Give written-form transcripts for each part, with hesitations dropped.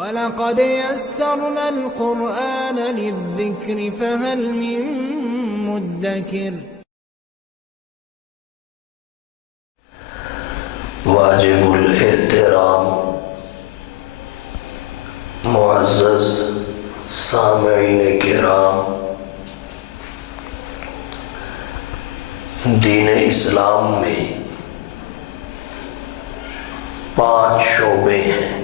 وَلَقَدْ يَسَّرْنَا الْقُرْآنَ لِلذِّكْرِ فَهَلْ مِن مُّدَّكِرٍ واجب الاحترام معزز سامعین کرام، دین اسلام میں 5 شعبے ہیں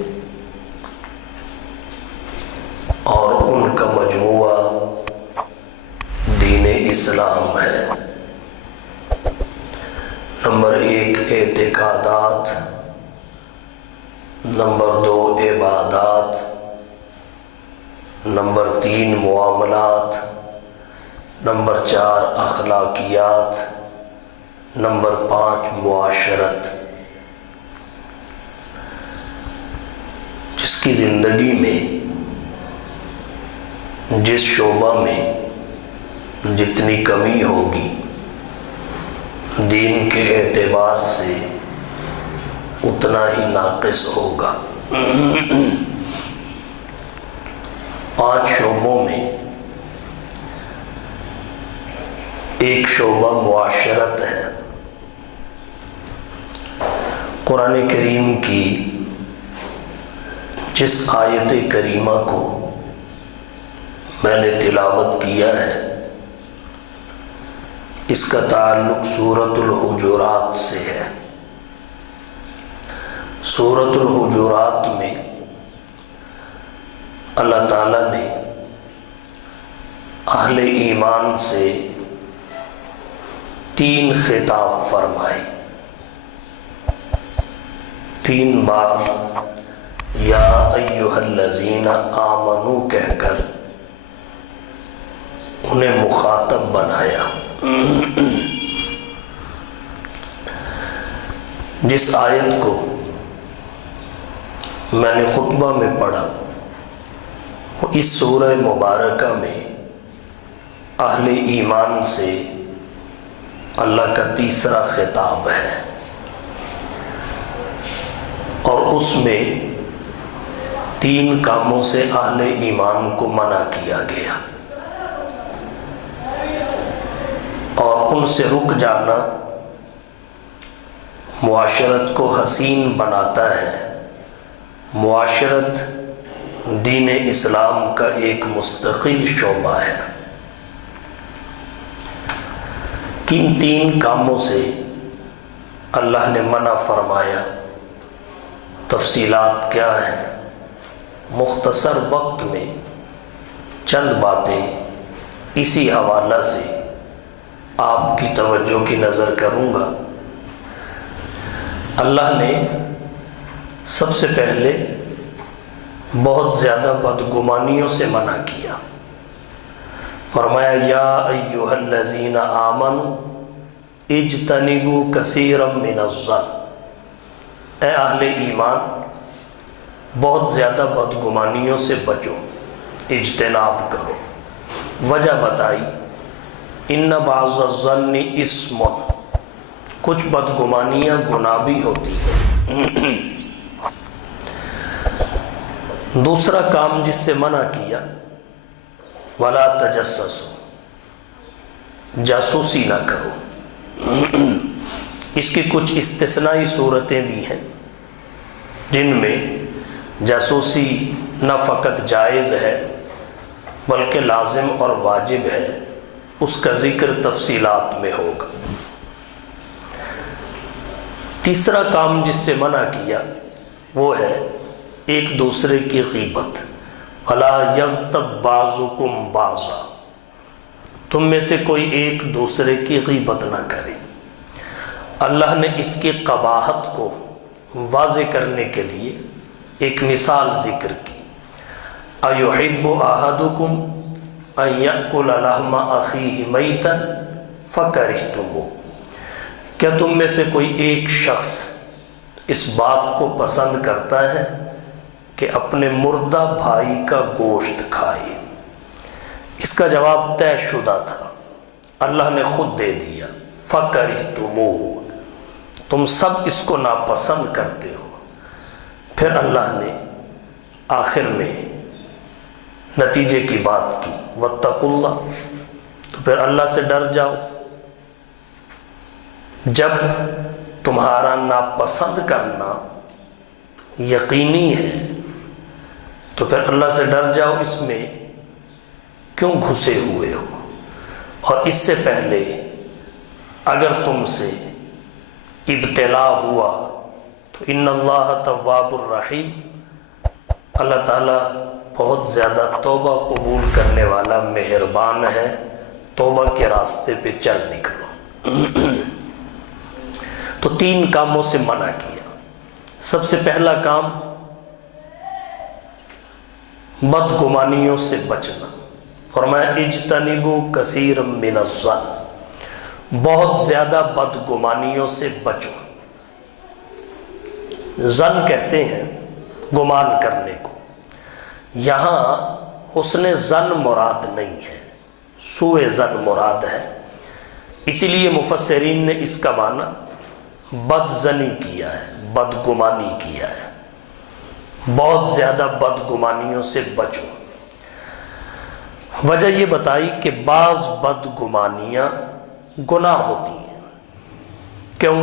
اور ان کا مجموعہ دین اسلام ہے۔ نمبر 1 اعتقادات، نمبر 2 عبادات، نمبر 3 معاملات، نمبر 4 اخلاقیات، نمبر 5 معاشرت۔ جس کی زندگی میں جس شعبہ میں جتنی کمی ہوگی دین کے اعتبار سے اتنا ہی ناقص ہوگا۔ 5 شعبوں میں ایک شعبہ معاشرت ہے۔ قرآن کریم کی جس آیت کریمہ کو میں نے تلاوت کیا ہے اس کا تعلق سورۃ الحجرات سے ہے۔ سورۃ الحجرات میں اللہ تعالیٰ نے اہل ایمان سے 3 خطاب فرمائے۔ 3 بار یا ایھا الذین آمنو کہہ کر انہیں مخاطب بنایا۔ جس آیت کو میں نے خطبہ میں پڑھا وہ اس سورہ مبارکہ میں اہل ایمان سے اللہ کا تیسرا خطاب ہے، اور اس میں 3 کاموں سے اہل ایمان کو منع کیا گیا، اور ان سے رک جانا معاشرت کو حسین بناتا ہے۔ معاشرت دین اسلام کا ایک مستقل شعبہ ہے۔ کن 3 کاموں سے اللہ نے منع فرمایا، تفصیلات کیا ہیں، مختصر وقت میں چند باتیں اسی حوالہ سے آپ کی توجہ کی نظر کروں گا۔ اللہ نے سب سے پہلے بہت زیادہ بدگمانیوں سے منع کیا۔ فرمایا یا ایھا الذین آمنوا اجتنبوا کثیرا من الظن، اے اہل ایمان بہت زیادہ بدگمانیوں سے بچو، اجتناب کرو۔ وجہ بتائی ان بعض الظن اسم، کچھ بدگمانیاں گناہ بھی ہوتی ہیں۔ دوسرا کام جس سے منع کیا ولا تجسسوا، جاسوسی نہ کرو۔ اس کی کچھ استثنائی صورتیں بھی ہیں جن میں جاسوسی نہ فقط جائز ہے بلکہ لازم اور واجب ہے، اس کا ذکر تفصیلات میں ہوگا۔ تیسرا کام جس سے منع کیا وہ ہے ایک دوسرے کی غیبت۔ وَلَا يَغْتَبْ بَعْضُكُمْ بَعْضًا، تم میں سے کوئی ایک دوسرے کی غیبت نہ کرے۔ اللہ نے اس کی قباحت کو واضح کرنے کے لیے ایک مثال ذکر کی۔ أَيُحِبُّ أَحَدُكُمْ أَن يَأْكُلَ لَحْمَ أَخِيهِ مَيْتًا فَكَرِهْتُمُوهُ، کیا تم میں سے کوئی ایک شخص اس بات کو پسند کرتا ہے کہ اپنے مردہ بھائی کا گوشت کھائے؟ اس کا جواب طے شدہ تھا، اللہ نے خود دے دیا، فَكَرِهْتُمُوهُ، تم سب اس کو ناپسند کرتے ہو۔ پھر اللہ نے آخر میں نتیجے کی بات کی، واتقوا اللہ، تو پھر اللہ سے ڈر جاؤ۔ جب تمہارا ناپسند کرنا یقینی ہے تو پھر اللہ سے ڈر جاؤ، اس میں کیوں گھسے ہوئے ہو؟ اور اس سے پہلے اگر تم سے ابتلا ہوا تو ان اللہ تواب الرحیم، اللہ تعالیٰ بہت زیادہ توبہ قبول کرنے والا مہربان ہے، توبہ کے راستے پہ چل نکلو۔ تو 3 کاموں سے منع کیا۔ سب سے پہلا کام بدگمانیوں سے بچنا، فرمایا اجتنبوا کثیرا من الظن، بہت زیادہ بدگمانیوں سے بچو۔ ظن کہتے ہیں گمان کرنے کو، یہاں حسن ظن مراد نہیں ہے، سوء ظن مراد ہے، اسی لیے مفسرین نے اس کا معنی بدظنی کیا ہے، بدگمانی کیا ہے۔ بہت زیادہ بدگمانیوں سے بچو۔ وجہ یہ بتائی کہ بعض بدگمانیاں گناہ ہوتی ہیں۔ کیوں؟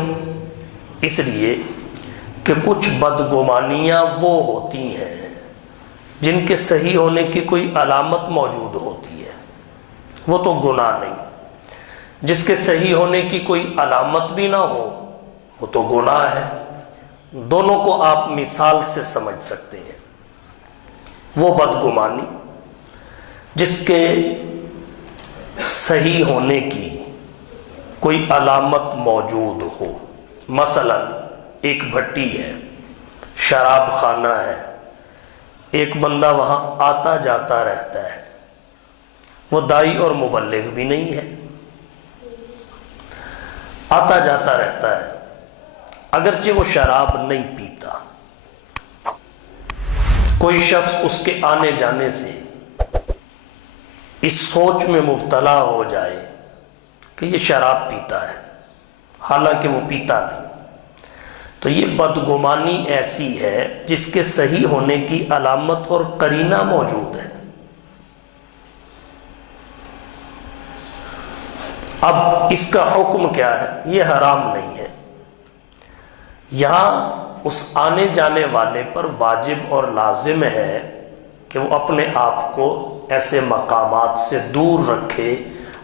اس لیے کہ کچھ بدگمانیاں وہ ہوتی ہیں جن کے صحیح ہونے کی کوئی علامت موجود ہوتی ہے، وہ تو گناہ نہیں۔ جس کے صحیح ہونے کی کوئی علامت بھی نہ ہو وہ تو گناہ ہے۔ دونوں کو آپ مثال سے سمجھ سکتے ہیں۔ وہ بدگمانی جس کے صحیح ہونے کی کوئی علامت موجود ہو، مثلا ایک بھٹی ہے، شراب خانہ ہے، ایک بندہ وہاں آتا جاتا رہتا ہے، وہ داعی اور مبلغ بھی نہیں ہے، آتا جاتا رہتا ہے، اگرچہ وہ شراب نہیں پیتا، کوئی شخص اس کے آنے جانے سے اس سوچ میں مبتلا ہو جائے کہ یہ شراب پیتا ہے، حالانکہ وہ پیتا نہیں، تو یہ بدگمانی ایسی ہے جس کے صحیح ہونے کی علامت اور قرینہ موجود ہے۔ اب اس کا حکم کیا ہے؟ یہ حرام نہیں ہے۔ یہاں اس آنے جانے والے پر واجب اور لازم ہے کہ وہ اپنے آپ کو ایسے مقامات سے دور رکھے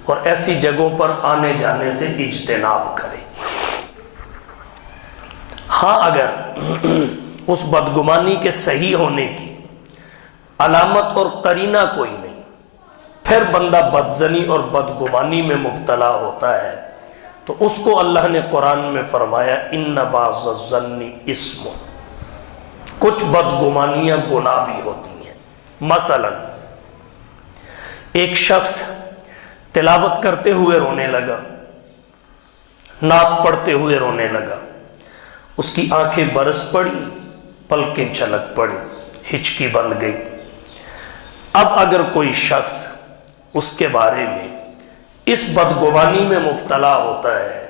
اور ایسی جگہوں پر آنے جانے سے اجتناب کرے۔ ہاں اگر اس بدگمانی کے صحیح ہونے کی علامت اور قرینہ کوئی نہیں، پھر بندہ بدظنی اور بدگمانی میں مبتلا ہوتا ہے، تو اس کو اللہ نے قرآن میں فرمایا ان بعض الظن اسم، کچھ بدگمانیاں گناہ بھی ہوتی ہیں۔ مثلا ایک شخص تلاوت کرتے ہوئے رونے لگا، نعت پڑھتے ہوئے رونے لگا، اس کی آنکھیں برس پڑی، پلکیں چھلک پڑی، ہچکی بن گئی۔ اب اگر کوئی شخص اس کے بارے میں اس بدگمانی میں مبتلا ہوتا ہے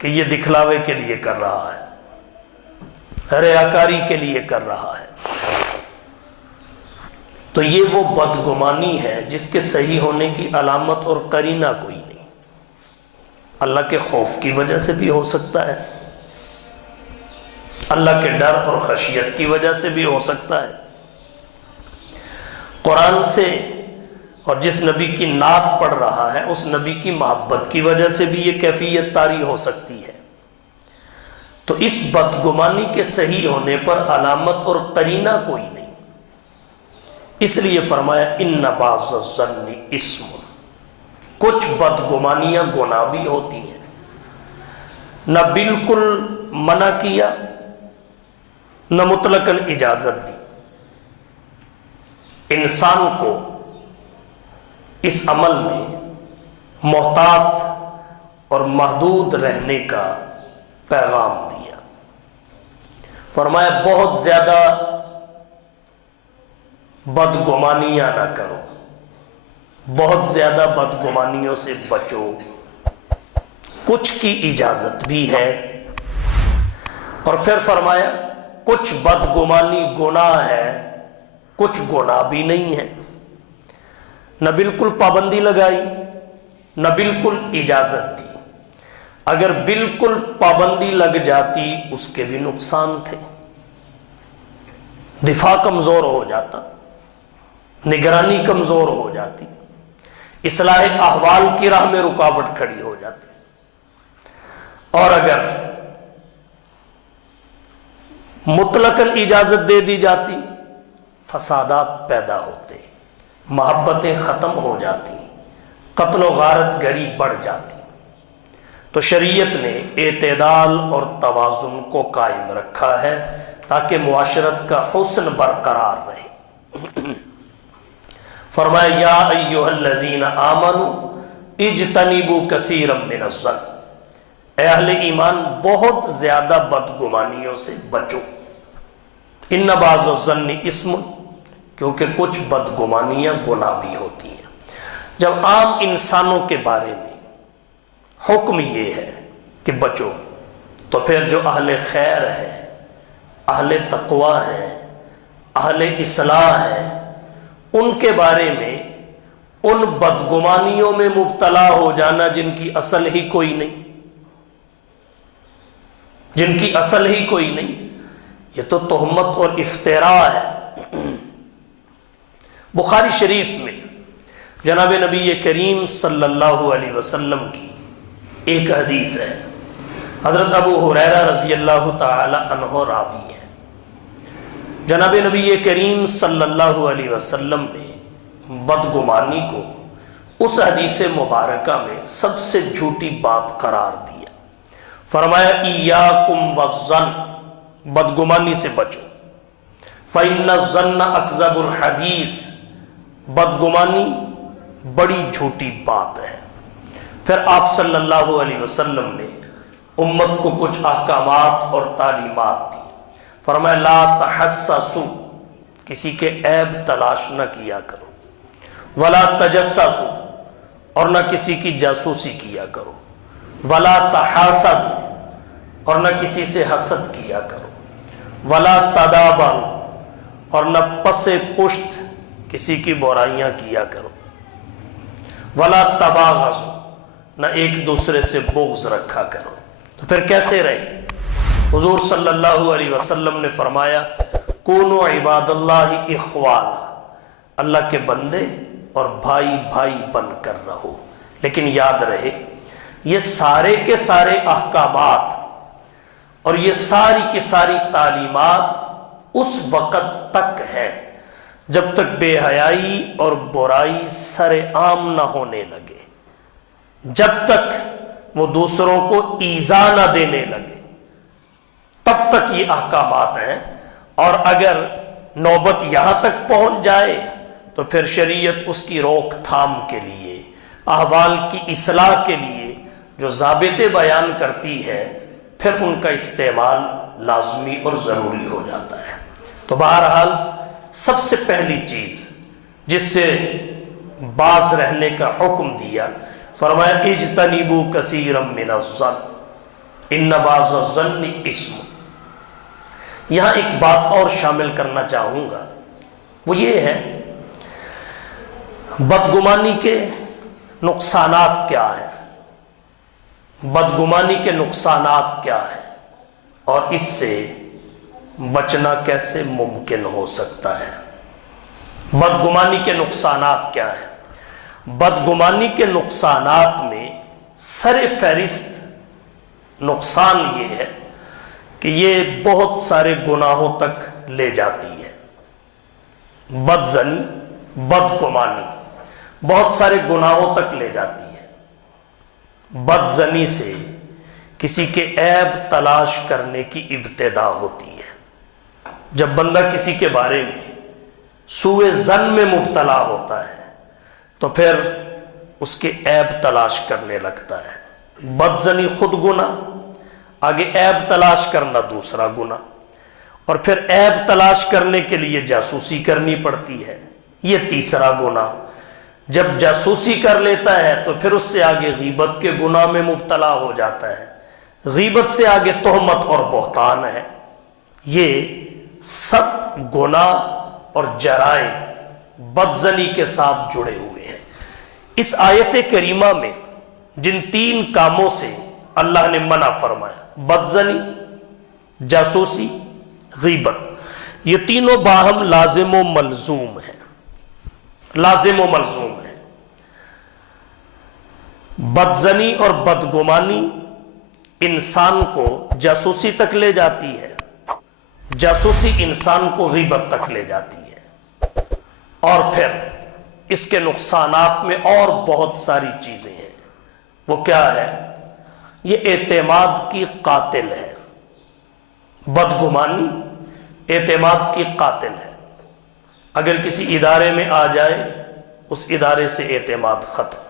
کہ یہ دکھلاوے کے لیے کر رہا ہے، ریاکاری کے لیے کر رہا ہے، تو یہ وہ بدگمانی ہے جس کے صحیح ہونے کی علامت اور قرینہ کوئی نہیں۔ اللہ کے خوف کی وجہ سے بھی ہو سکتا ہے، اللہ کے ڈر اور خشیت کی وجہ سے بھی ہو سکتا ہے، قرآن سے اور جس نبی کی نعت پڑھ رہا ہے اس نبی کی محبت کی وجہ سے بھی یہ کیفیت طاری ہو سکتی ہے۔ تو اس بدگمانی کے صحیح ہونے پر علامت اور قرینہ کوئی نہیں، اس لیے فرمایا ان بعض الظن اسم، کچھ بدگمانیاں گناہ بھی ہوتی ہیں۔ نہ بالکل منع کیا نہ مطلقاً اجازت دی، انسان کو اس عمل میں محتاط اور محدود رہنے کا پیغام دیا۔ فرمایا بہت زیادہ بدگمانیاں نہ کرو، بہت زیادہ بدگمانیوں سے بچو، کچھ کی اجازت بھی ہے۔ اور پھر فرمایا کچھ بدگمانی گناہ ہے کچھ گناہ بھی نہیں ہے، نہ بالکل پابندی لگائی نہ بالکل اجازت دی۔ اگر بالکل پابندی لگ جاتی اس کے بھی نقصان تھے، دفاع کمزور ہو جاتا، نگرانی کمزور ہو جاتی، اصلاح احوال کی راہ میں رکاوٹ کھڑی ہو جاتی، اور اگر مطلقاً اجازت دے دی جاتی فسادات پیدا ہوتے، محبتیں ختم ہو جاتی، قتل و غارت گری بڑھ جاتی۔ تو شریعت نے اعتدال اور توازن کو قائم رکھا ہے تاکہ معاشرت کا حسن برقرار رہے۔ فرمایا یا ایھا الذین آمنوا اجتنبوا کثیرا من الظن، اے اہل ایمان بہت زیادہ بدگمانیوں سے بچو، ان بعض الظن اسم، کیونکہ کچھ بدگمانیاں گناہ بھی ہوتی ہیں۔ جب عام انسانوں کے بارے میں حکم یہ ہے کہ بچو، تو پھر جو اہل خیر ہیں، اہل تقوی ہیں، اہل اصلاح ہیں، ان کے بارے میں ان بدگمانیوں میں مبتلا ہو جانا جن کی اصل ہی کوئی نہیں، جن کی اصل ہی کوئی نہیں، یہ تو تہمت اور افتراء ہے۔ بخاری شریف میں جناب نبی کریم صلی اللہ علیہ وسلم کی ایک حدیث ہے، حضرت ابو ہریرہ رضی اللہ تعالی عنہ راوی ہے۔ جناب نبی کریم صلی اللہ علیہ وسلم نے بدگمانی کو اس حدیث مبارکہ میں سب سے جھوٹی بات قرار دیا۔ فرمایا ایاکم والظن، بدگمانی سے بچو، فإن الظن اکذب الحدیث، بدگمانی بڑی جھوٹی بات ہے۔ پھر آپ صلی اللہ علیہ وسلم نے امت کو کچھ احکامات اور تعلیمات دی۔ فرمایا لا تحسسوا، کسی کے عیب تلاش نہ کیا کرو، ولا تجسسوا، اور نہ کسی کی جاسوسی کیا کرو، ولا تحاسدوا، اور نہ کسی سے حسد کیا کرو، ولا تدابروا، اور نہ پس پشت کسی کی برائیاں کیا کرو، ولا تباغضوا، نہ ایک دوسرے سے بغض رکھا کرو۔ تو پھر کیسے رہے؟ حضور صلی اللہ علیہ وسلم نے فرمایا کونوا عباد اللہ اخوانا، اللہ کے بندے اور بھائی بھائی بن کر رہو۔ لیکن یاد رہے یہ سارے کے سارے احکامات اور یہ ساری کی ساری تعلیمات اس وقت تک ہے جب تک بے حیائی اور برائی سر عام نہ ہونے لگے، جب تک وہ دوسروں کو ایذا نہ دینے لگے، تب تک یہ احکامات ہیں۔ اور اگر نوبت یہاں تک پہنچ جائے تو پھر شریعت اس کی روک تھام کے لیے، احوال کی اصلاح کے لیے جو ضابطے بیان کرتی ہے، پھر ان کا استعمال لازمی اور ضروری ہو جاتا ہے۔ تو بہرحال سب سے پہلی چیز جس سے باز رہنے کا حکم دیا، فرمایا اجتنبوا کثیرا من الظن ان بعض الظن اسم۔ یہاں ایک بات اور شامل کرنا چاہوں گا، وہ یہ ہے بدگمانی کے نقصانات کیا ہیں، بدگمانی کے نقصانات کیا ہیں، اور اس سے بچنا کیسے ممکن ہو سکتا ہے۔ بدگمانی کے نقصانات کیا ہیں؟ بدگمانی کے نقصانات میں سر فہرست نقصان یہ ہے کہ یہ بہت سارے گناہوں تک لے جاتی ہے۔ بدزنی، بدگمانی بہت سارے گناہوں تک لے جاتی ہے۔ بدزنی سے کسی کے عیب تلاش کرنے کی ابتدا ہوتی ہے۔ جب بندہ کسی کے بارے میں سوء ظن میں مبتلا ہوتا ہے تو پھر اس کے عیب تلاش کرنے لگتا ہے۔ بدزنی خود گناہ، آگے عیب تلاش کرنا دوسرا گناہ، اور پھر عیب تلاش کرنے کے لیے جاسوسی کرنی پڑتی ہے، یہ تیسرا گناہ۔ جب جاسوسی کر لیتا ہے تو پھر اس سے آگے غیبت کے گناہ میں مبتلا ہو جاتا ہے، غیبت سے آگے تہمت اور بہتان ہے۔ یہ سب گناہ اور جرائم بدزنی کے ساتھ جڑے ہوئے ہیں۔ اس آیت کریمہ میں جن 3 کاموں سے اللہ نے منع فرمایا، بدزنی، جاسوسی، غیبت، یہ تینوں باہم لازم و ملزوم ہیں، لازم و ملزوم ہیں۔ بدزنی اور بدگمانی انسان کو جاسوسی تک لے جاتی ہے، جاسوسی انسان کو غیبت تک لے جاتی ہے، اور پھر اس کے نقصانات میں اور بہت ساری چیزیں ہیں۔ وہ کیا ہے؟ یہ اعتماد کی قاتل ہے۔ بدگمانی اعتماد کی قاتل ہے۔ اگر کسی ادارے میں آ جائے، اس ادارے سے اعتماد ختم۔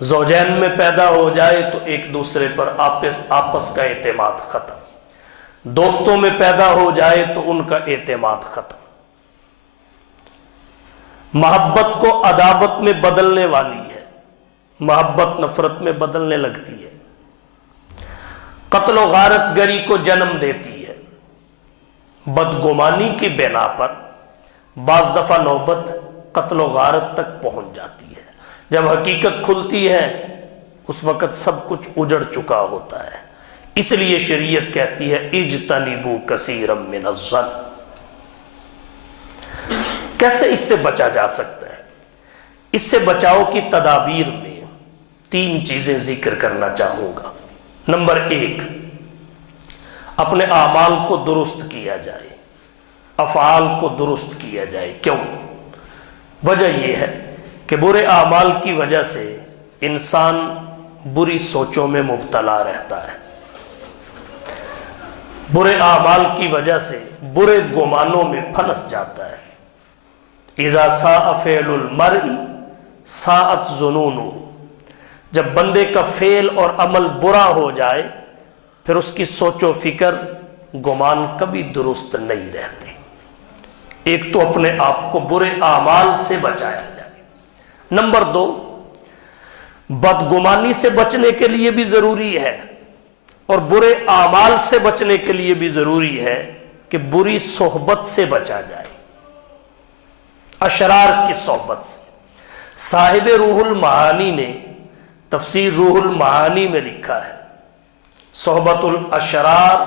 زوجین میں پیدا ہو جائے تو ایک دوسرے پر آپس کا اعتماد ختم۔ دوستوں میں پیدا ہو جائے تو ان کا اعتماد ختم۔ محبت کو عداوت میں بدلنے والی ہے، محبت نفرت میں بدلنے لگتی ہے۔ قتل و غارت گری کو جنم دیتی ہے۔ بدگمانی کی بنا پر بعض دفعہ نوبت قتل و غارت تک پہنچ جاتی ہے۔ جب حقیقت کھلتی ہے اس وقت سب کچھ اجڑ چکا ہوتا ہے۔ اس لیے شریعت کہتی ہے اجتنبوا کثیرا من الظن۔ کیسے اس سے بچا جا سکتا ہے؟ اس سے بچاؤ کی تدابیر میں 3 چیزیں ذکر کرنا چاہوں گا۔ نمبر 1، اپنے اعمال کو درست کیا جائے، افعال کو درست کیا جائے۔ کیوں؟ وجہ یہ ہے کہ برے اعمال کی وجہ سے انسان بری سوچوں میں مبتلا رہتا ہے، برے اعمال کی وجہ سے برے گمانوں میں پھنس جاتا ہے۔ اذا ساء فعل المرء ساءت ظنونہ، جب بندے کا فعل اور عمل برا ہو جائے پھر اس کی سوچ و فکر، گمان کبھی درست نہیں رہتے۔ ایک تو اپنے آپ کو برے اعمال سے بچایا جائے۔ نمبر 2، بدگمانی سے بچنے کے لیے بھی ضروری ہے اور برے اعمال سے بچنے کے لیے بھی ضروری ہے کہ بری صحبت سے بچا جائے، اشرار کی صحبت سے۔ صاحب روح المعانی نے تفسیر روح المعانی میں لکھا ہے صحبت الاشرار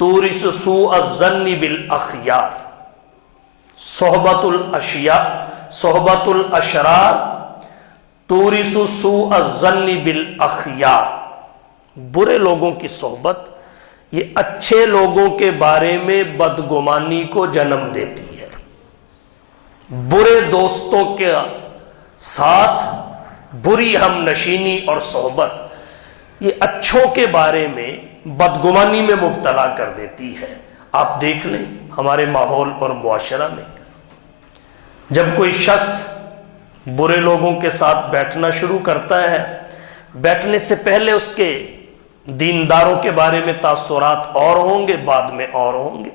تورث سوء الظن بالاخیار۔ صحبت الاشرار تورث سوء الظن بالاخیار۔ برے لوگوں کی صحبت یہ اچھے لوگوں کے بارے میں بدگمانی کو جنم دیتی ہے۔ برے دوستوں کے ساتھ بری ہم نشینی اور صحبت یہ اچھوں کے بارے میں بدگمانی میں مبتلا کر دیتی ہے۔ آپ دیکھ لیں ہمارے ماحول اور معاشرہ میں جب کوئی شخص برے لوگوں کے ساتھ بیٹھنا شروع کرتا ہے، بیٹھنے سے پہلے اس کے دینداروں کے بارے میں تاثرات اور ہوں گے، بعد میں اور ہوں گے۔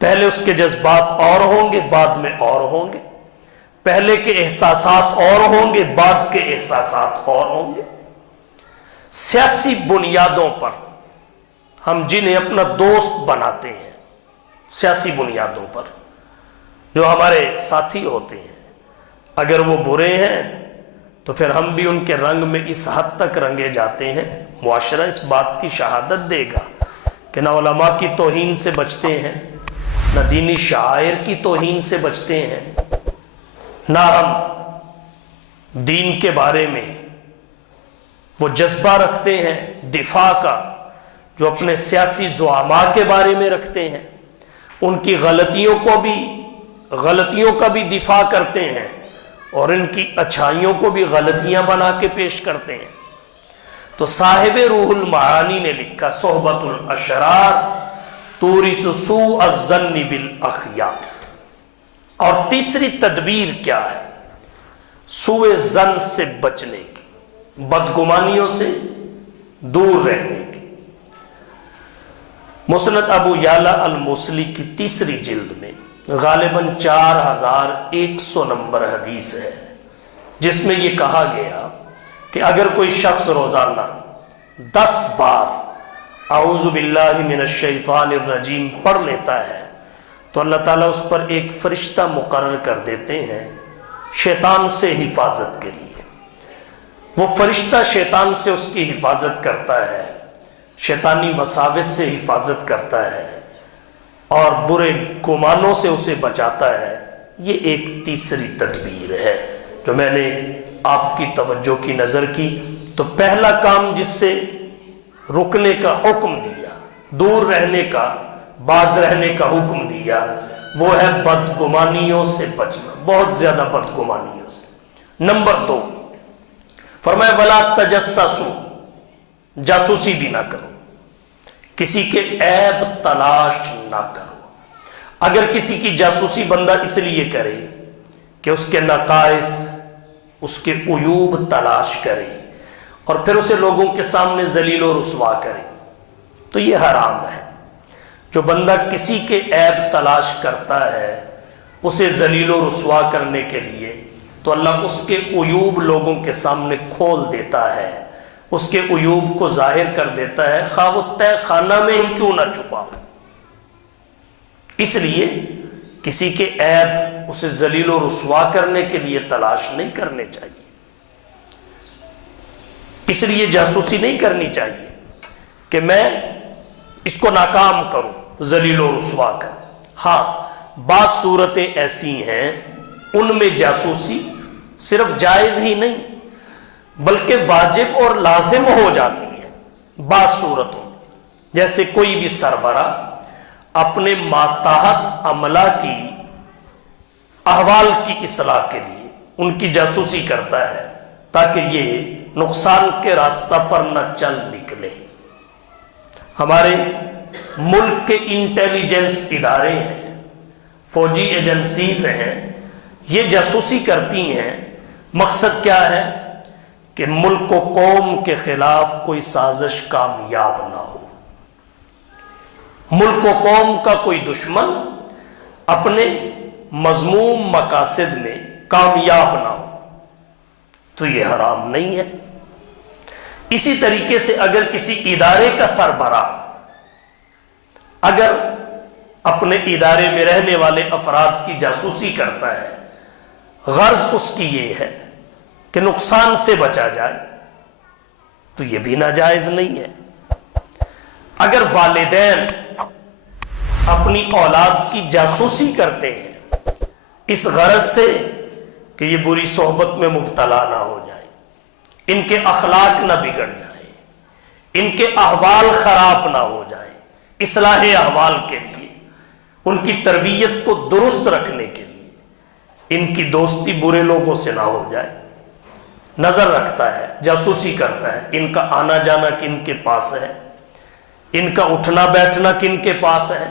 پہلے اس کے جذبات اور ہوں گے، بعد میں اور ہوں گے۔ پہلے کے احساسات اور ہوں گے، بعد کے احساسات اور ہوں گے۔ سیاسی بنیادوں پر ہم جنہیں اپنا دوست بناتے ہیں، سیاسی بنیادوں پر جو ہمارے ساتھی ہوتے ہیں، اگر وہ برے ہیں تو پھر ہم بھی ان کے رنگ میں اس حد تک رنگے جاتے ہیں، معاشرہ اس بات کی شہادت دے گا کہ نہ علماء کی توہین سے بچتے ہیں، نہ دینی شعائر کی توہین سے بچتے ہیں، نہ ہم دین کے بارے میں وہ جذبہ رکھتے ہیں دفاع کا جو اپنے سیاسی زعماء کے بارے میں رکھتے ہیں، ان کی غلطیوں کا بھی دفاع کرتے ہیں اور ان کی اچھائیوں کو بھی غلطیاں بنا کے پیش کرتے ہیں۔ تو صاحب روح المعانی نے لکھا صحبت الاشرار تورث سوء الظن بالاخیار۔ اور تیسری تدبیر کیا ہے سوء ظن سے بچنے کی، بدگمانیوں سے دور رہنے کی؟ مسند ابو یعلا الموصلی کی 3 جلد میں غالباً 4100 نمبر حدیث ہے جس میں یہ کہا گیا کہ اگر کوئی شخص روزانہ 10 بار اعوذ باللہ من الشیطان الرجیم پڑھ لیتا ہے تو تو اللہ تعالیٰ اس پر ایک فرشتہ مقرر کر دیتے ہیں شیطان سے حفاظت کے لیے۔ وہ فرشتہ شیطان سے اس کی حفاظت کرتا ہے، شیطانی وساوس سے حفاظت کرتا ہے اور برے گمانوں سے اسے بچاتا ہے۔ یہ ایک تیسری تدبیر ہے جو میں نے آپ کی توجہ کی نظر کی۔ تو پہلا کام جس سے رکنے کا حکم دیا، دور رہنے کا، باز رہنے کا حکم دیا، وہ ہے بدگمانیوں سے بچنا، بہت زیادہ بدگمانیوں سے۔ نمبر 2 فرمایا وَلَا تَجَسَّسُوا، جاسوسی بھی نہ کرو، کسی کے عیب تلاش نہ کرو۔ اگر کسی کی جاسوسی بندہ اس لیے کرے کہ اس کے نقائص، اس کے عیوب تلاش کرے اور پھر اسے لوگوں کے سامنے ذلیل و رسوا کرے، تو یہ حرام ہے۔ جو بندہ کسی کے عیب تلاش کرتا ہے اسے ذلیل و رسوا کرنے کے لیے، تو اللہ اس کے عیوب لوگوں کے سامنے کھول دیتا ہے، اس کے عیوب کو ظاہر کر دیتا ہے، خواہ وہ تہ خانہ میں ہی کیوں نہ چھپا۔ اس لیے کسی کے عیب اسے ذلیل و رسوا کرنے کے لیے تلاش نہیں کرنے چاہیے، اس لیے جاسوسی نہیں کرنی چاہیے کہ میں اس کو ناکام کروں، ذلیل و رسوا کر۔ ہاں بعض صورتیں ایسی ہیں ان میں جاسوسی صرف جائز ہی نہیں بلکہ واجب اور لازم ہو جاتی ہے۔ بعض صورتوں جیسے کوئی بھی سربراہ اپنے ماتحت عملہ کی احوال کی اصلاح کے لیے ان کی جاسوسی کرتا ہے تاکہ یہ نقصان کے راستہ پر نہ چل نکلے۔ ہمارے ملک کے انٹیلیجنس ادارے ہیں، فوجی ایجنسیز ہیں، یہ جاسوسی کرتی ہیں۔ مقصد کیا ہے؟ کہ ملک و قوم کے خلاف کوئی سازش کامیاب نہ ہو، ملک و قوم کا کوئی دشمن اپنے مذموم مقاصد میں کامیاب نہ ہو، تو یہ حرام نہیں ہے۔ اسی طریقے سے اگر کسی ادارے کا سربراہ اگر اپنے ادارے میں رہنے والے افراد کی جاسوسی کرتا ہے، غرض اس کی یہ ہے کہ نقصان سے بچا جائے، تو یہ بھی ناجائز نہیں ہے۔ اگر والدین اپنی اولاد کی جاسوسی کرتے ہیں اس غرض سے کہ یہ بری صحبت میں مبتلا نہ ہو جائے، ان کے اخلاق نہ بگڑ جائیں، ان کے احوال خراب نہ ہو جائیں، اصلاح احوال کے لیے، ان کی تربیت کو درست رکھنے کے لیے، ان کی دوستی برے لوگوں سے نہ ہو جائے، نظر رکھتا ہے، جاسوسی کرتا ہے، ان کا آنا جانا کن کے پاس ہے، ان کا اٹھنا بیٹھنا کن کے پاس ہے،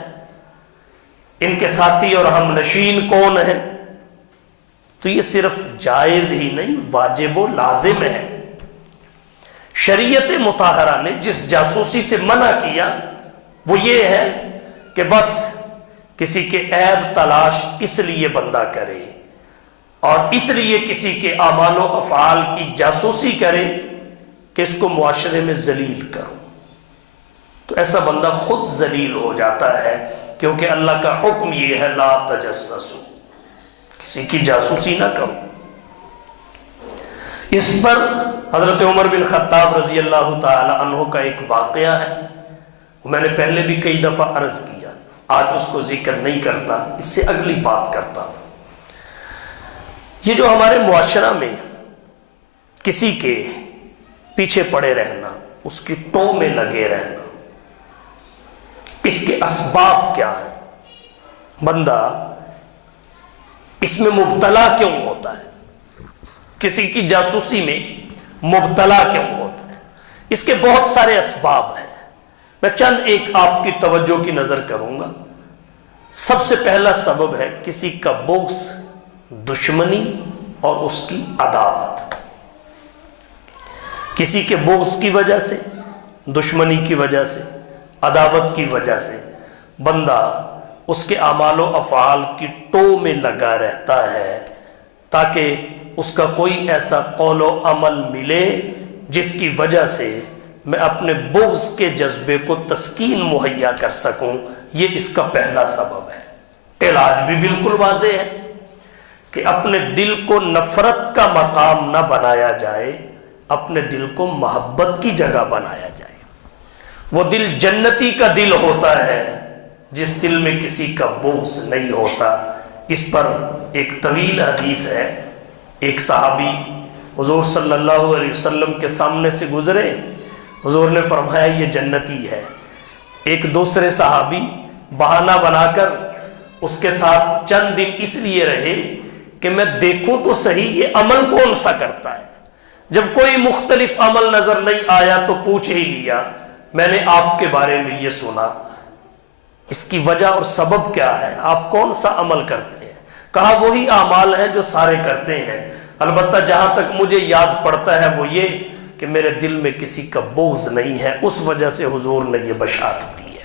ان کے ساتھی اور ہم نشین کون ہیں، تو یہ صرف جائز ہی نہیں واجب و لازم ہے۔ شریعت مطہرہ نے جس جاسوسی سے منع کیا وہ یہ ہے کہ بس کسی کے عیب تلاش اس لیے بندہ کرے اور اس لیے کسی کے اعمال و افعال کی جاسوسی کرے کہ اس کو معاشرے میں ذلیل کرو، تو ایسا بندہ خود ذلیل ہو جاتا ہے، کیونکہ اللہ کا حکم یہ ہے لا تجسسوا، کسی کی جاسوسی نہ کرو۔ اس پر حضرت عمر بن خطاب رضی اللہ تعالی عنہ کا ایک واقعہ ہے، میں نے پہلے بھی کئی دفعہ عرض کیا، آج اس کو ذکر نہیں کرتا، اس سے اگلی بات کرتا ہوں۔ یہ جو ہمارے معاشرہ میں کسی کے پیچھے پڑے رہنا، اس کی ٹو میں لگے رہنا، اس کے اسباب کیا ہیں؟ بندہ اس میں مبتلا کیوں ہوتا ہے؟ کسی کی جاسوسی میں مبتلا کیوں ہوتا ہے؟ اس کے بہت سارے اسباب ہیں، میں چند ایک آپ کی توجہ کی نظر کروں گا۔ سب سے پہلا سبب ہے کسی کا بغض، دشمنی اور اس کی عداوت۔ کسی کے بغض کی وجہ سے، دشمنی کی وجہ سے، عداوت کی وجہ سے بندہ اس کے اعمال و افعال کی ٹو میں لگا رہتا ہے تاکہ اس کا کوئی ایسا قول و عمل ملے جس کی وجہ سے میں اپنے بغض کے جذبے کو تسکین مہیا کر سکوں۔ یہ اس کا پہلا سبب ہے۔ علاج بھی بالکل واضح ہے کہ اپنے دل کو نفرت کا مقام نہ بنایا جائے، اپنے دل کو محبت کی جگہ بنایا جائے۔ وہ دل جنتی کا دل ہوتا ہے جس دل میں کسی کا بغض نہیں ہوتا۔ اس پر ایک طویل حدیث ہے۔ ایک صحابی حضور صلی اللہ علیہ وسلم کے سامنے سے گزرے، حضور نے فرمایا یہ جنتی ہے۔ ایک دوسرے صحابی بہانہ بنا کر اس کے ساتھ چند دن اس لیے رہے کہ میں دیکھوں تو صحیح یہ عمل کون سا کرتا ہے۔ جب کوئی مختلف عمل نظر نہیں آیا تو پوچھ ہی لیا، میں نے آپ کے بارے میں یہ سنا، اس کی وجہ اور سبب کیا ہے؟ آپ کون سا عمل کرتے ہیں؟ کہا وہی اعمال ہیں جو سارے کرتے ہیں، البتہ جہاں تک مجھے یاد پڑتا ہے وہ یہ کہ میرے دل میں کسی کا بغض نہیں ہے، اس وجہ سے حضور نے یہ بشارت دی ہے۔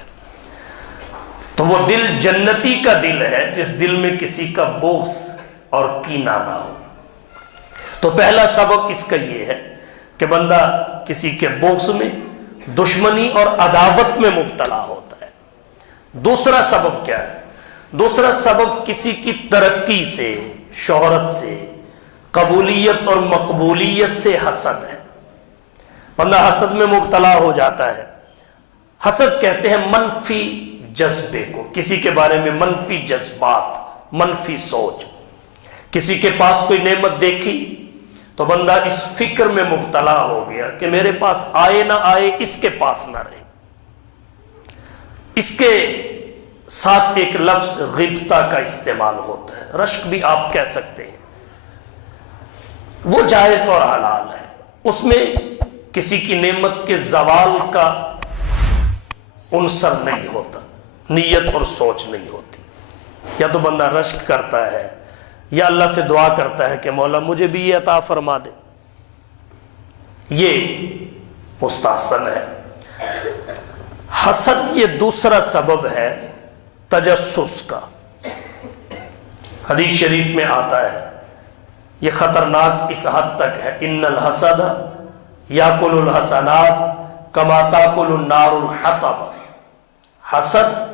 تو وہ دل جنتی کا دل ہے جس دل میں کسی کا بغض اور کینہ نہ ہو۔ تو پہلا سبب اس کا یہ ہے کہ بندہ کسی کے بغض میں، دشمنی اور عداوت میں مبتلا ہوتا ہے۔ دوسرا سبب کیا ہے؟ دوسرا سبب کسی کی ترقی سے، شہرت سے، قبولیت اور مقبولیت سے حسد ہے۔ بندہ حسد میں مبتلا ہو جاتا ہے۔ حسد کہتے ہیں منفی جذبے کو، کسی کے بارے میں منفی جذبات، منفی سوچ۔ کسی کے پاس کوئی نعمت دیکھی تو بندہ اس فکر میں مبتلا ہو گیا کہ میرے پاس آئے نہ آئے، اس کے پاس نہ رہے۔ اس کے ساتھ ایک لفظ غبطہ کا استعمال ہوتا ہے، رشک بھی آپ کہہ سکتے ہیں۔ وہ جائز اور حلال ہے، اس میں کسی کی نعمت کے زوال کا عنصر نہیں ہوتا، نیت اور سوچ نہیں ہوتی۔ یا تو بندہ رشک کرتا ہے یا اللہ سے دعا کرتا ہے کہ مولا مجھے بھی یہ عطا فرما دے، یہ مستحسن ہے۔ حسد یہ دوسرا سبب ہے تجسس کا۔ حدیث شریف میں آتا ہے، یہ خطرناک اس حد تک ہے، ان الحسد یاکل الحسنات کما تاکل النار الحطب۔ حسد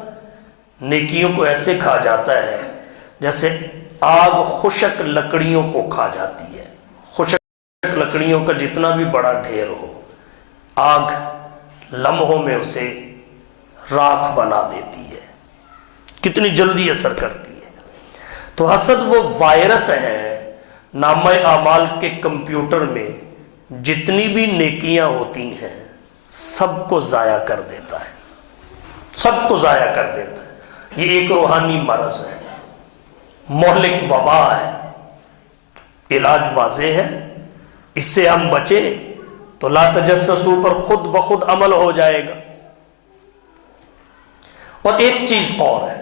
نیکیوں کو ایسے کھا جاتا ہے جیسے آگ خشک لکڑیوں کو کھا جاتی ہے۔ خشک لکڑیوں کا جتنا بھی بڑا ڈھیر ہو، آگ لمحوں میں اسے راکھ بنا دیتی ہے، کتنی جلدی اثر کرتی ہے۔ تو حسد وہ وائرس ہے، نامہ اعمال کے کمپیوٹر میں جتنی بھی نیکیاں ہوتی ہیں سب کو ضائع کر دیتا ہے، سب کو ضائع کر دیتا ہے۔ یہ ایک روحانی مرض ہے، مہلک وبا ہے۔ علاج واضح ہے، اس سے ہم بچیں تو لا تجسسوا پر خود بخود عمل ہو جائے گا۔ اور ایک چیز اور ہے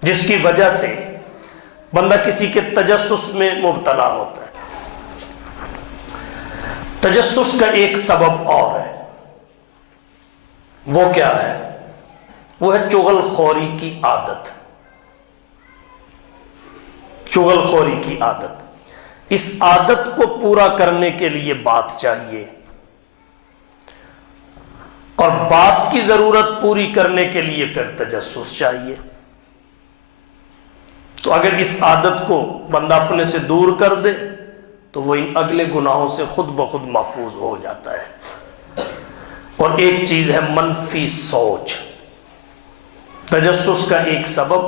جس کی وجہ سے بندہ کسی کے تجسس میں مبتلا ہوتا ہے۔ تجسس کا ایک سبب اور ہے، وہ کیا ہے؟ وہ ہے چغل خوری کی عادت۔ چغل خوری کی عادت، اس عادت کو پورا کرنے کے لیے بات چاہیے، اور بات کی ضرورت پوری کرنے کے لیے پھر تجسس چاہیے۔ تو اگر اس عادت کو بندہ اپنے سے دور کر دے تو وہ ان اگلے گناہوں سے خود بخود محفوظ ہو جاتا ہے۔ اور ایک چیز ہے منفی سوچ۔ تجسس کا ایک سبب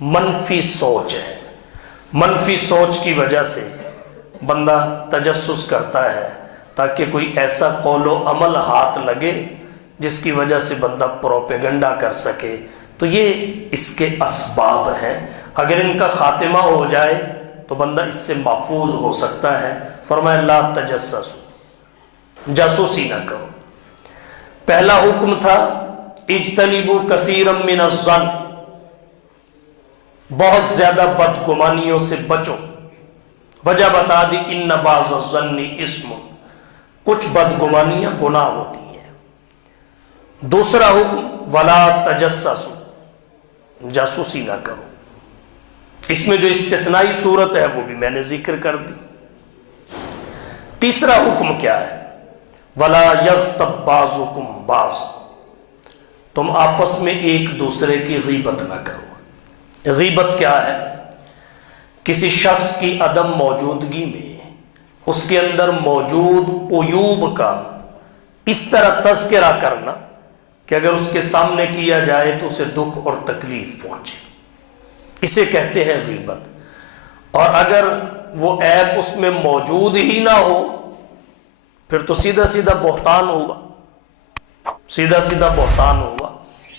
منفی سوچ ہے۔ منفی سوچ کی وجہ سے بندہ تجسس کرتا ہے تاکہ کوئی ایسا قول و عمل ہاتھ لگے جس کی وجہ سے بندہ پروپیگنڈا کر سکے۔ تو یہ اس کے اسباب ہیں، اگر ان کا خاتمہ ہو جائے تو بندہ اس سے محفوظ ہو سکتا ہے۔ فرمایا لا تجسسوا، جاسوسی نہ کرو۔ پہلا حکم تھا اجتنبوا کثیرا من الظن، بہت زیادہ بدگمانیوں سے بچو۔ وجہ بتا دی ان بعض الظن اسم، کچھ بدگمانیاں گناہ ہوتی ہیں۔ دوسرا حکم ولا تجسسوا، جاسوسی نہ کرو۔ اس میں جو استثنائی صورت ہے وہ بھی میں نے ذکر کر دی۔ تیسرا حکم کیا ہے؟ ولا یغتب بعضکم بعضا، تم آپس میں ایک دوسرے کی غیبت نہ کرو۔ غیبت کیا ہے؟ کسی شخص کی عدم موجودگی میں اس کے اندر موجود عیوب کا اس طرح تذکرہ کرنا کہ اگر اس کے سامنے کیا جائے تو اسے دکھ اور تکلیف پہنچے، اسے کہتے ہیں غیبت۔ اور اگر وہ عیب اس میں موجود ہی نہ ہو پھر تو سیدھا سیدھا بہتان ہوا، سیدھا سیدھا بہتان ہوا۔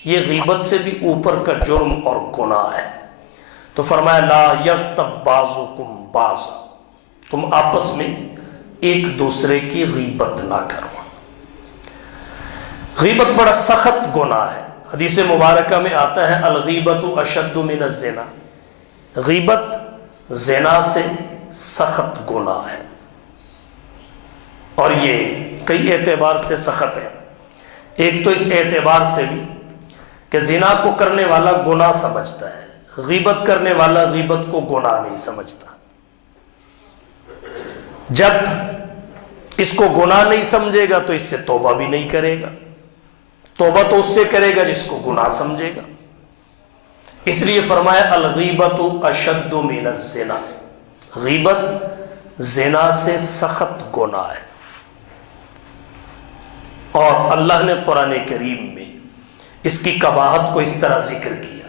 یہ غیبت سے بھی اوپر کا جرم اور گناہ ہے۔ تو فرمایا لا یغتب بعضکم بعضا، تم آپس میں ایک دوسرے کی غیبت نہ کرو۔ غیبت بڑا سخت گناہ ہے۔ حدیث مبارکہ میں آتا ہے الغیبت اشد من الزنا، غیبت زنا سے سخت گناہ ہے، اور یہ کئی اعتبار سے سخت ہے۔ ایک تو اس اعتبار سے بھی کہ زنا کو کرنے والا گناہ سمجھتا ہے، غیبت کرنے والا غیبت کو گناہ نہیں سمجھتا۔ جب اس کو گناہ نہیں سمجھے گا تو اس سے توبہ بھی نہیں کرے گا، توبہ تو اس سے کرے گا جس کو گناہ سمجھے گا۔ اس لیے فرمایا الغیبت اشد من الزنا، غیبت زنا سے سخت گناہ ہے۔ اور اللہ نے قرآن کریم میں اس کی قباحت کو اس طرح ذکر کیا،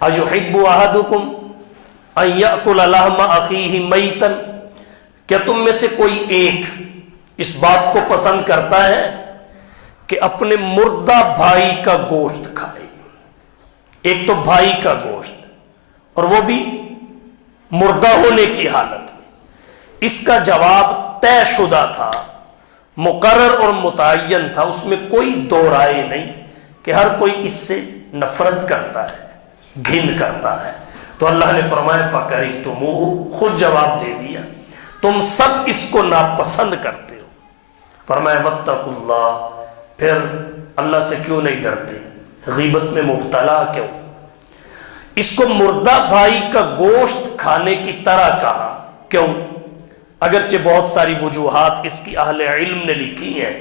اَيُحِبُّ أَحَدُكُمْ أَن يَأْكُلَ لَحْمَ أَخِيهِ مَيْتًا، کیا تم میں سے کوئی ایک اس بات کو پسند کرتا ہے کہ اپنے مردہ بھائی کا گوشت کھائے؟ ایک تو بھائی کا گوشت، اور وہ بھی مردہ ہونے کی حالت میں۔ اس کا جواب طے شدہ تھا، مقرر اور متعین تھا، اس میں کوئی دو رائے نہیں کہ ہر کوئی اس سے نفرت کرتا ہے، گھن کرتا ہے۔ تو اللہ نے فرمایا فَكَرِهْتُمُوهُ، خود جواب دے دیا، تم سب اس کو ناپسند کرتے ہو۔ فرمایا وَاتَّقُوا اللَّهَ، پھر اللہ سے کیوں نہیں ڈرتے؟ غیبت میں مبتلا کیوں؟ اس کو مردہ بھائی کا گوشت کھانے کی طرح کہا، کیوں؟ اگرچہ بہت ساری وجوہات اس کی اہل علم نے لکھی ہیں،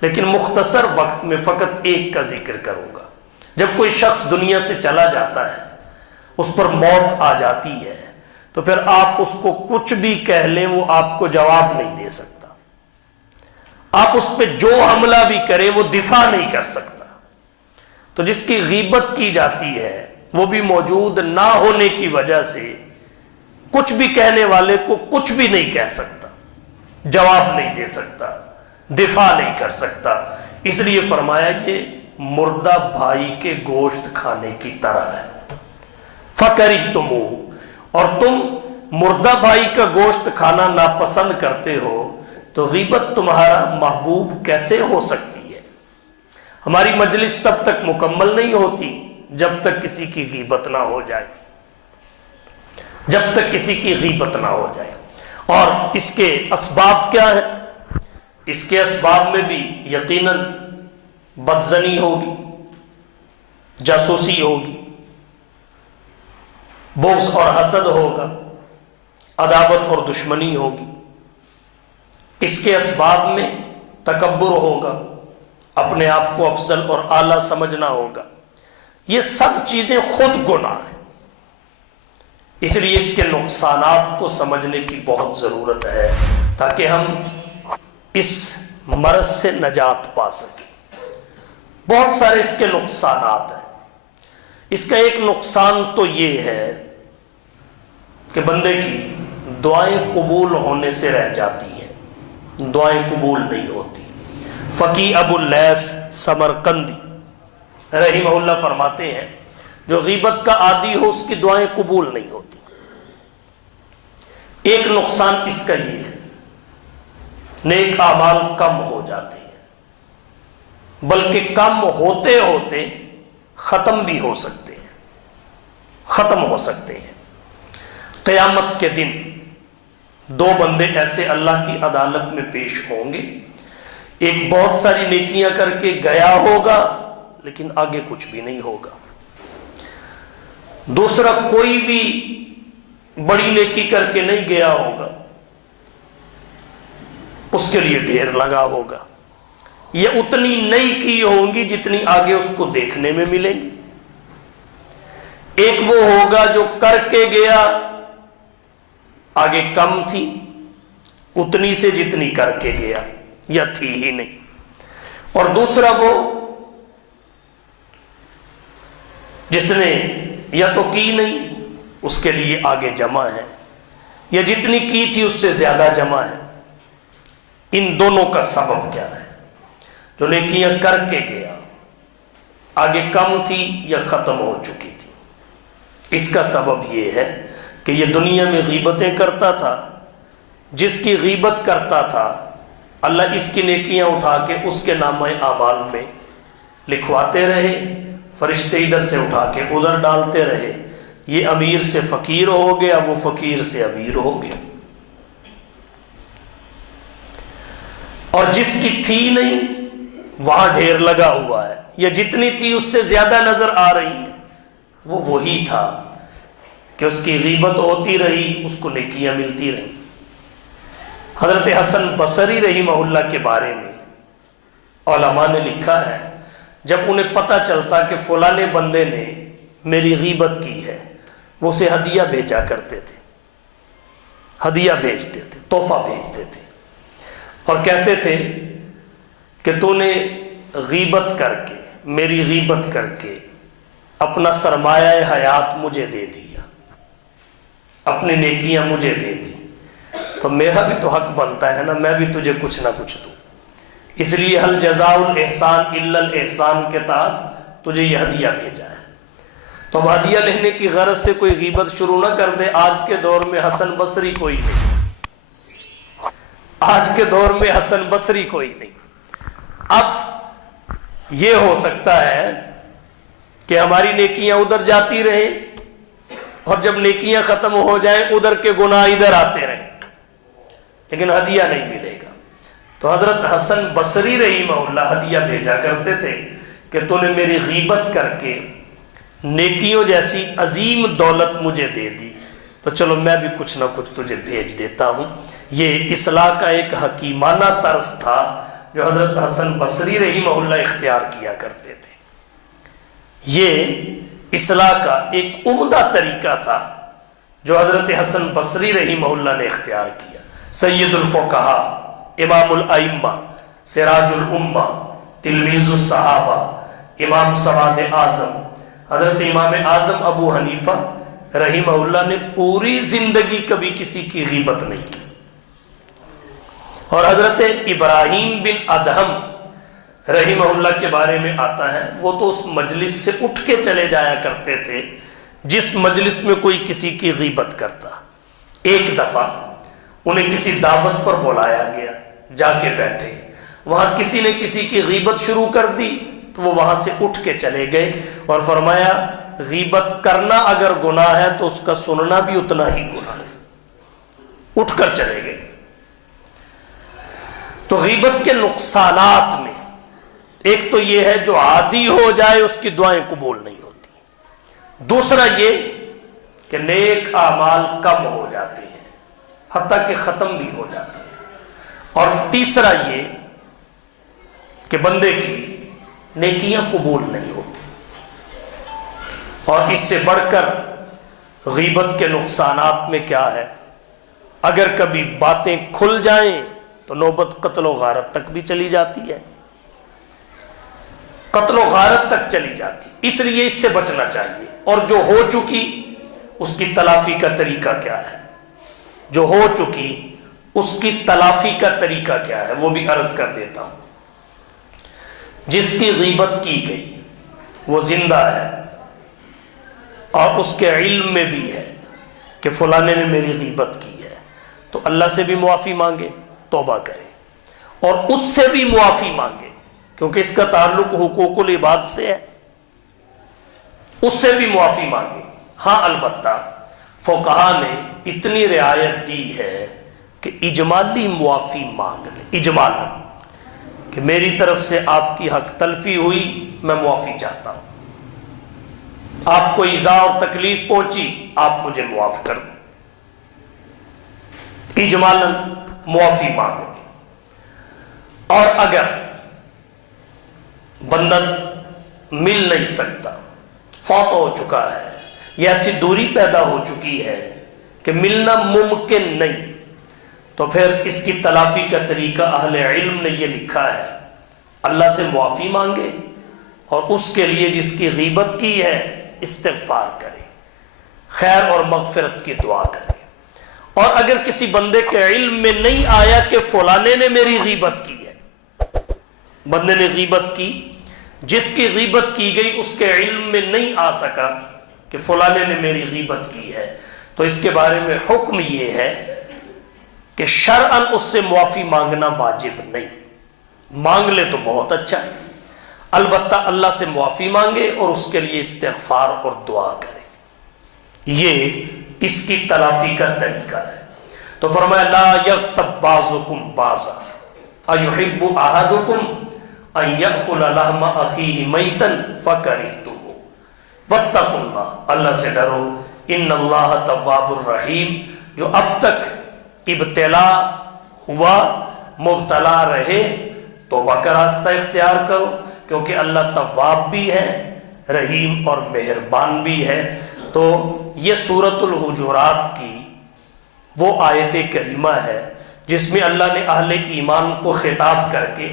لیکن مختصر وقت میں فقط ایک کا ذکر کروں گا۔ جب کوئی شخص دنیا سے چلا جاتا ہے، اس پر موت آ جاتی ہے، تو پھر آپ اس کو کچھ بھی کہہ لیں وہ آپ کو جواب نہیں دے سکتا، آپ اس پہ جو حملہ بھی کریں وہ دفاع نہیں کر سکتا۔ تو جس کی غیبت کی جاتی ہے وہ بھی موجود نہ ہونے کی وجہ سے کچھ بھی کہنے والے کو کچھ بھی نہیں کہہ سکتا، جواب نہیں دے سکتا، دفاع نہیں کر سکتا۔ اس لیے فرمایا یہ مردہ بھائی کے گوشت کھانے کی طرح ہے۔ فَكَرِهْتُمُوهُ، اور تم مردہ بھائی کا گوشت کھانا ناپسند کرتے ہو، تو غیبت تمہارا محبوب کیسے ہو سکتی ہے؟ ہماری مجلس تب تک مکمل نہیں ہوتی جب تک کسی کی غیبت نہ ہو جائے، جب تک کسی کی غیبت نہ ہو جائے۔ اور اس کے اسباب کیا ہیں؟ اس کے اسباب میں بھی یقیناً بدزنی ہوگی، جاسوسی ہوگی، بغض اور حسد ہوگا، عداوت اور دشمنی ہوگی۔ اس کے اسباب میں تکبر ہوگا، اپنے آپ کو افضل اور اعلیٰ سمجھنا ہوگا۔ یہ سب چیزیں خود گناہ ہیں، اس لیے اس کے نقصانات کو سمجھنے کی بہت ضرورت ہے تاکہ ہم اس مرض سے نجات پا سکیں۔ بہت سارے اس کے نقصانات ہیں۔ اس کا ایک نقصان تو یہ ہے کہ بندے کی دعائیں قبول ہونے سے رہ جاتی ہیں، دعائیں قبول نہیں ہوتی۔ فقی ابو اللیث سمرقندی رحمہ اللہ فرماتے ہیں جو غیبت کا عادی ہو اس کی دعائیں قبول نہیں ہوتی۔ ایک نقصان اس کا یہ ہے نیک اعمال کم ہو جاتے ہیں، بلکہ کم ہوتے ہوتے ختم بھی ہو سکتے ہیں، ختم ہو سکتے ہیں۔ قیامت کے دن دو بندے ایسے اللہ کی عدالت میں پیش ہوں گے، ایک بہت ساری نیکیاں کر کے گیا ہوگا لیکن آگے کچھ بھی نہیں ہوگا، دوسرا کوئی بھی بڑی نیکی کر کے نہیں گیا ہوگا، اس کے لیے ڈھیر لگا ہوگا۔ یہ اتنی نہیں کی ہوں گی جتنی آگے اس کو دیکھنے میں ملیں گی۔ ایک وہ ہوگا جو کر کے گیا، آگے کم تھی اتنی سے جتنی کر کے گیا یا تھی ہی نہیں، اور دوسرا وہ جس نے یا تو کی نہیں اس کے لیے آگے جمع ہے، یا جتنی کی تھی اس سے زیادہ جمع ہے۔ ان دونوں کا سبب کیا ہے؟ جو نیکیاں کر کے گیا، آگے کم تھی یا ختم ہو چکی تھی، اس کا سبب یہ ہے کہ یہ دنیا میں غیبتیں کرتا تھا، جس کی غیبت کرتا تھا اللہ اس کی نیکیاں اٹھا کے اس کے نامہ اعمال میں لکھواتے رہے، فرشتے ادھر سے اٹھا کے ادھر ڈالتے رہے، یہ امیر سے فقیر ہو گیا، وہ فقیر سے امیر ہو گیا۔ اور جس کی تھی نہیں وہاں ڈھیر لگا ہوا ہے، یا جتنی تھی اس سے زیادہ نظر آ رہی ہے، وہ وہی تھا کہ اس کی غیبت ہوتی رہی، اس کو نیکیاں ملتی رہی۔ حضرت حسن بصری رحمہ اللہ کے بارے میں علماء نے لکھا ہے، جب انہیں پتہ چلتا کہ فلانے بندے نے میری غیبت کی ہے، وہ اسے ہدیہ بھیجا کرتے تھے، ہدیہ بھیجتے تھے، تحفہ بھیجتے تھے، اور کہتے تھے کہ تو نے غیبت کر کے، میری غیبت کر کے اپنا سرمایہ حیات مجھے دے دیا، اپنی نیکیاں مجھے دے دی، تو میرا بھی تو حق بنتا ہے نا، میں بھی تجھے کچھ نہ کچھ دوں، اس لیے حل جزاء الاحسان الا الاحسان کے تحت تجھے یہ ہدیہ بھیجا ہے۔ تو اب ہدیہ لینے کی غرض سے کوئی غیبت شروع نہ کر دے۔ آج کے دور میں حسن بصری کوئی نہیں، آج کے دور میں حسن بصری کوئی نہیں۔ اب یہ ہو سکتا ہے کہ ہماری نیکیاں ادھر جاتی رہیں، اور جب نیکیاں ختم ہو جائیں ادھر کے گناہ ادھر آتے رہیں، لیکن ہدیہ نہیں ملے گا۔ تو حضرت حسن بصری رحمہ اللہ ہدیہ بھیجا کرتے تھے کہ تو نے میری غیبت کر کے نیکیوں جیسی عظیم دولت مجھے دے دی، تو چلو میں بھی کچھ نہ کچھ تجھے بھیج دیتا ہوں۔ یہ اصلاح کا ایک حکیمانہ طرز تھا جو حضرت حسن بصری رحمہ اللہ اختیار کیا کرتے تھے۔ یہ اصلاح کا ایک عمدہ طریقہ تھا جو حضرت حسن بصری رحمہ اللہ نے اختیار کیا۔ سید الفقہاء، امام الائمہ، سراج الامہ، تلمیذ الصحابہ، امام سواد اعظم حضرت امام اعظم ابو حنیفہ رحمہ اللہ نے پوری زندگی کبھی کسی کی غیبت نہیں کی، اور حضرت ابراہیم بن ادہم رحمہ اللہ کے بارے میں آتا ہے وہ تو اس مجلس سے اٹھ کے چلے جایا کرتے تھے جس مجلس میں کوئی کسی کی غیبت کرتا۔ ایک دفعہ انہیں کسی دعوت پر بلایا گیا، جا کے بیٹھے، وہاں کسی نے کسی کی غیبت شروع کر دی تو وہ وہاں سے اٹھ کے چلے گئے، اور فرمایا غیبت کرنا اگر گناہ ہے تو اس کا سننا بھی اتنا ہی گناہ ہے، اٹھ کر چلے گئے۔ تو غیبت کے نقصانات میں ایک تو یہ ہے جو عادی ہو جائے اس کی دعائیں قبول نہیں ہوتی، دوسرا یہ کہ نیک اعمال کم ہو جاتے ہیں حتیٰ کہ ختم بھی ہو جاتے ہیں، اور تیسرا یہ کہ بندے کی نیکیاں قبول نہیں ہوتی۔ اور اس سے بڑھ کر غیبت کے نقصانات میں کیا ہے، اگر کبھی باتیں کھل جائیں تو نوبت قتل و غارت تک بھی چلی جاتی ہے، قتل و غارت تک چلی جاتی، اس لیے اس سے بچنا چاہیے۔ اور جو ہو چکی اس کی تلافی کا طریقہ کیا ہے، جو ہو چکی اس کی تلافی کا طریقہ کیا ہے وہ بھی عرض کر دیتا ہوں۔ جس کی غیبت کی گئی وہ زندہ ہے اور اس کے علم میں بھی ہے کہ فلانے نے میری غیبت کی ہے، تو اللہ سے بھی معافی مانگے، توبہ کرے، اور اس سے بھی معافی مانگے کیونکہ اس کا تعلق حقوق العباد سے ہے، اس سے بھی معافی مانگے۔ ہاں البتہ فقہا نے اتنی رعایت دی ہے کہ اجمالی معافی مانگ لے، اجمال کہ میری طرف سے آپ کی حق تلفی ہوئی، میں معافی چاہتا ہوں، آپ کو ایذا اور تکلیف پہنچی، آپ مجھے معاف کر دیں، اجمالاً معافی مانگو گے۔ اور اگر بندہ مل نہیں سکتا، فوت ہو چکا ہے، یہ ایسی دوری پیدا ہو چکی ہے کہ ملنا ممکن نہیں، تو پھر اس کی تلافی کا طریقہ اہل علم نے یہ لکھا ہے، اللہ سے معافی مانگے اور اس کے لیے جس کی غیبت کی ہے استغفار کرے، خیر اور مغفرت کی دعا کرے۔ اور اگر کسی بندے کے علم میں نہیں آیا کہ فلانے نے میری غیبت کی ہے، بندے نے غیبت کی، جس کی غیبت کی گئی اس کے علم میں نہیں آ سکا کہ فلانے نے میری غیبت کی ہے، تو اس کے بارے میں حکم یہ ہے کہ شرعاً اس سے معافی مانگنا واجب نہیں، مانگ لے تو بہت اچھا ہے، البتہ اللہ سے معافی مانگے اور اس کے لیے استغفار اور دعا کرے، یہ اس کی تلافی کا طریقہ ہے۔ تو فرمایا لا یغتب بعضکم بعضا ایحب احدکم ان یأکل لحم اخیہ میتا فکرہتموہ واتقوا اللہ، اللہ سے ڈرو، ان اللہ تواب الرحیم، جو اب تک ابتلا ہوا، مبتلا رہے، توبہ کا راستہ اختیار کرو، کیونکہ اللہ تواب بھی ہے، رحیم اور مہربان بھی ہے۔ تو یہ سورۃ الحجرات کی وہ آیت کریمہ ہے جس میں اللہ نے اہل ایمان کو خطاب کر کے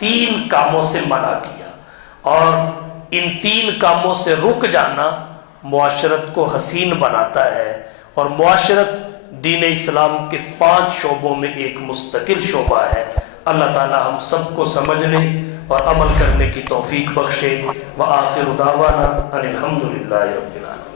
3 کاموں سے منع کیا، اور ان 3 کاموں سے رک جانا معاشرت کو حسین بناتا ہے، اور معاشرت دین اسلام کے 5 شعبوں میں ایک مستقل شعبہ ہے۔ اللہ تعالی ہم سب کو سمجھنے اور عمل کرنے کی توفیق بخشے۔ وآخر دعوانا ان الحمد للہ رب العالمین۔